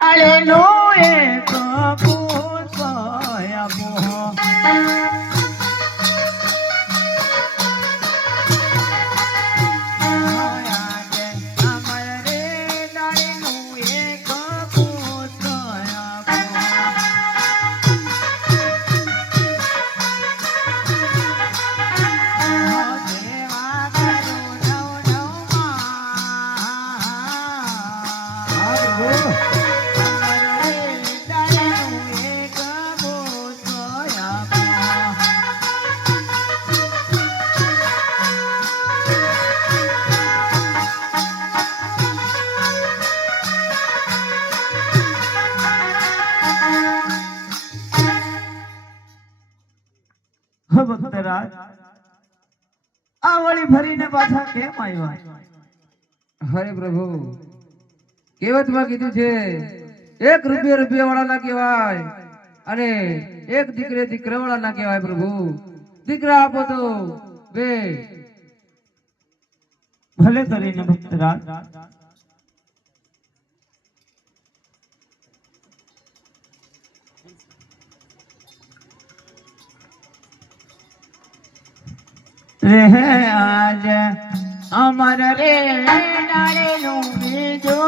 આલેનો એક પૂછયા મોહ ભક્તરાજ આ વળી ફરીને પાછા કેમ આવ્યા? હરે પ્રભુ, કહેવતમાં કીધું છે એક રૂપિયા વાળા ના કહેવાય અને એક દીકરા વાળા ના કહેવાય. પ્રભુ, દીકરા આપો તો બે. ભલે કરીને ભક્તરાજ. રે આજ અમર રે ડાળેલું બીજો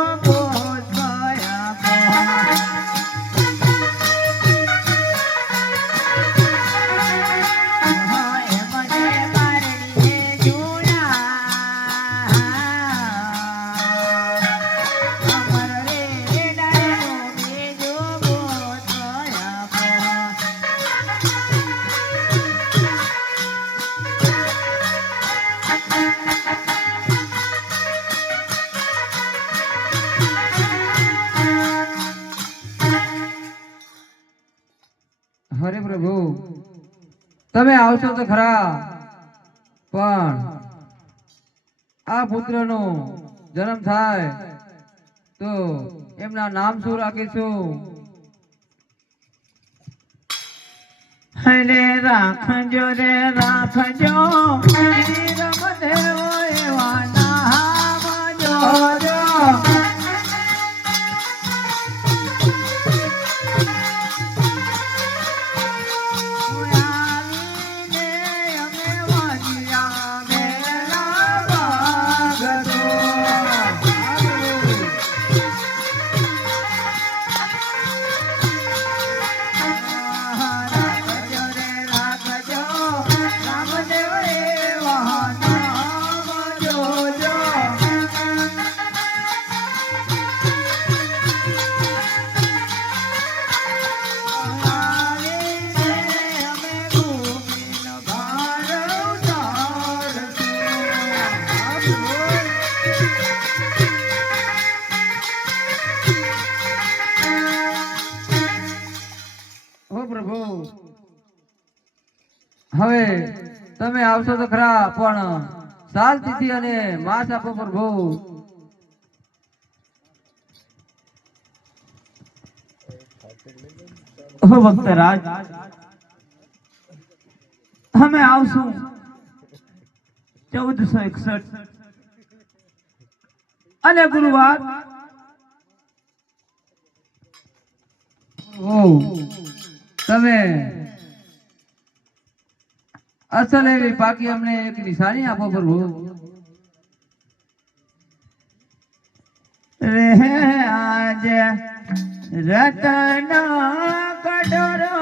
હરે પ્રભુ, તમે આવશો તો ખરા, પણ આ પુત્રનો જન્મ થાય તો એમના નામ શું રાખીશું? હરે રાખજો રે રાખજો, રમદેવ એવા નામ જોજો. હવે તમે આવશો તો ખરા, પણ શાંતિથી અને માસ આપો પ્રભુ. ભક્તરાજ, અમે આવશું 1461 અને ગુરુવાર તમે અસલ એવી પાકી અમને એક નિશાની આપો પ્રભુ. રે આજ રતન કડોરો